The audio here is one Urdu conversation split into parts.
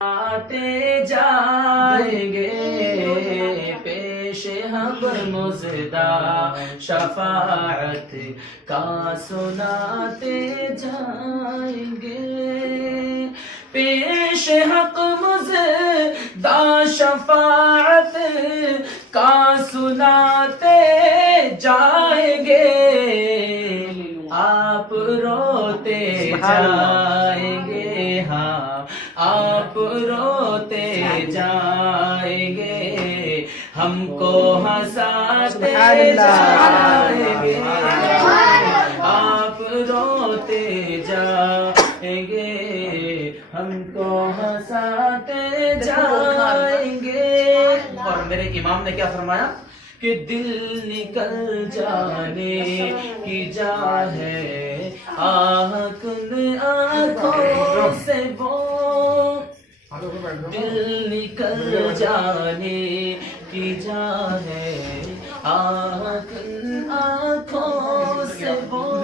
آتے جائیں گے پیش حق مزدہ شفاعت کا سناتے جائیں گے پیش حق مزدہ شفاعت کا سناتے جائیں گے آپ روتے جائیں گے ہاں آپ روتے جائیں گے ہم کو ہنساتے جائیں گے آپ روتے جائیں گے ہم کو ہنساتے جائیں گے اور میرے امام نے کیا فرمایا کہ دل نکل جانے کی جا ہے آہ کن آنکھوں سے وہ دل نکل جانے کی جا ہے آہ کن آنکھوں سے وہ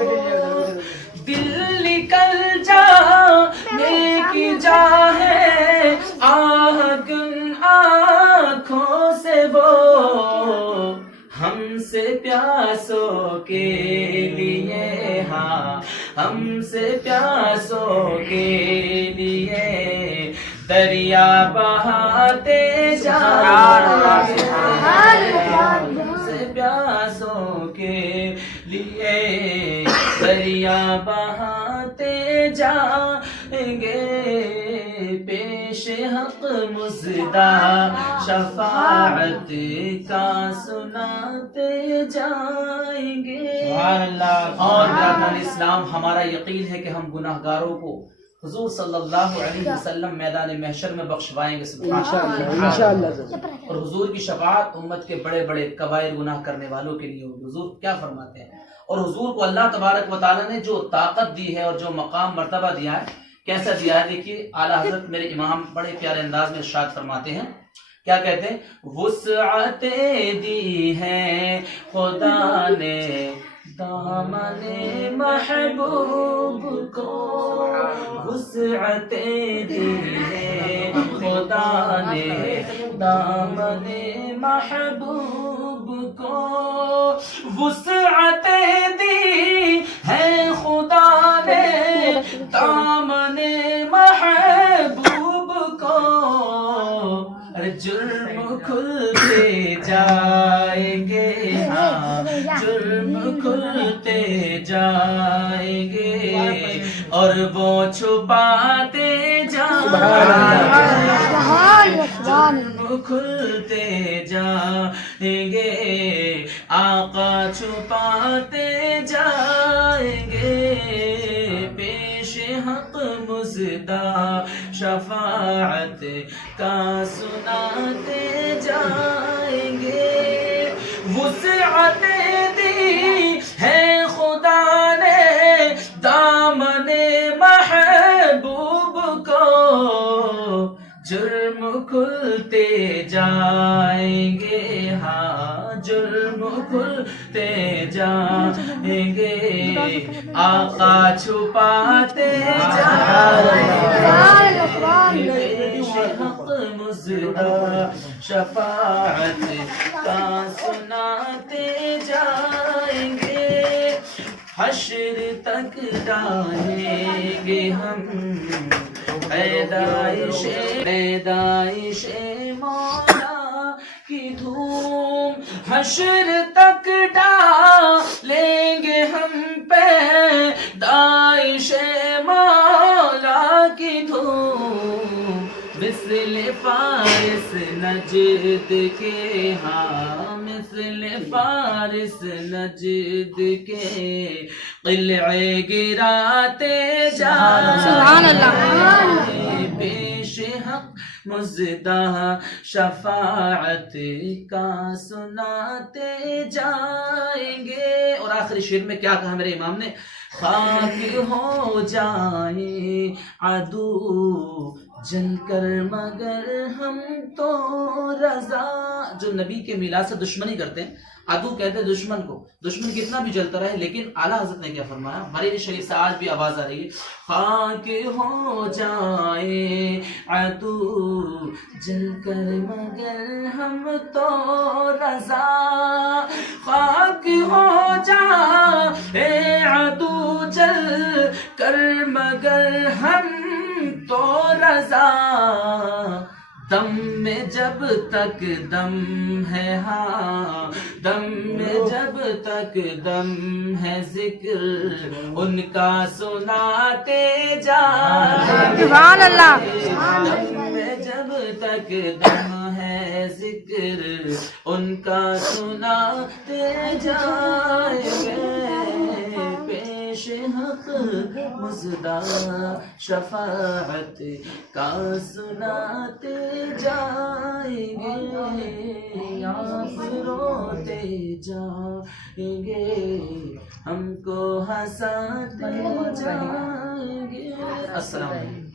دل نکل جانے کی جا ہے آہ کن آنکھوں سے وہ ہم سے پیاسوں کے لیے ہاں ہم سے پیاسوں کے لیے دریا بہاتے جائیں گے ہم سے پیاسوں کے لیے دریا بہاتے جائیں گے پیش حق مزدہ شفاعت کا سناتے جائیں گے اور برادران اسلام ہمارا یقین ہے کہ ہم گناہ گاروں کو حضور صلی اللہ علیہ وسلم میدان محشر میں بخشوائیں گے سبحان اللہ اور حضور کی شفاعت امت کے بڑے بڑے کبائر گناہ کرنے والوں کے لیے ہوگی حضور کیا فرماتے ہیں اور حضور کو اللہ تبارک و تعالیٰ نے جو طاقت دی ہے اور جو مقام مرتبہ دیا ہے کیسا دیا ہے دیکھیے اعلیٰ حضرت میرے امام بڑے پیارے انداز میں ارشاد فرماتے ہیں کیا کہتے ہیں وسعتیں دی ہیں خدا نے دامن محبوب کو وسعتیں دی ہیں خدا نے دامن محبوب کو وسعتیں دی ہیں خدا نے دامن محبوب کو جرم کھلتے جائیں گے ہاں جرم کھلتے جائیں گے اور وہ چھپاتے جائیں گے جرم کھلتے جائیں گے آقا چھپاتے جائیں گے پیش حق مزدہ شفاعت کا سناتے جائیں گے وسعتیں دی ہے خدا نے دامن محبوب کو جرم کھلتے جائیں گے ہاں جرم کھلتے جائیں گے آقا چھپاتے جائیں گے پیش حق مزدہ شفاعت کا سناتے جائیں گے حشر تک ڈالیں گے ہم پیدائش مولا کی دھوم حشر تک ڈالیں گے ہم پیدائش مولا کی دھوم مثل فارس نجد کے ہاں مثل فارس نجد کے قلعے گراتے جائیں پیش حق مزدہ شفاعت کا سناتے جائیں گے اور آخری شعر میں کیا کہا میرے امام نے خاک ہو جائیں عدو جل کر مگر ہم تو رضا. جو نبی کے میلاد سے دشمنی کرتے ہیں، عدو کہتے ہیں دشمن کو، دشمن کتنا بھی جلتا رہے، لیکن اعلیٰ حضرت نے کیا فرمایا، بریلی شریف سے آج بھی آواز آ رہی ہے، خاک ہو جائے عدو جل کر مگر ہم تو رضا، خاک ہو جائے عدو جل کر مگر ہم تو رضا. دم میں جب تک دم ہے، ہاں دم میں جب تک دم ہے، ذکر ان کا سناتے جائیں. سبحان اللہ. دم میں جب تک دم ہے، ذکر ان کا سناتے جائیں گے. پیش حق مزدہ شفاعت کا سناتے جائیں گے، آپ روتے جائیں گے، ہم کو ہنساتے جائیں گے. السلام علیکم.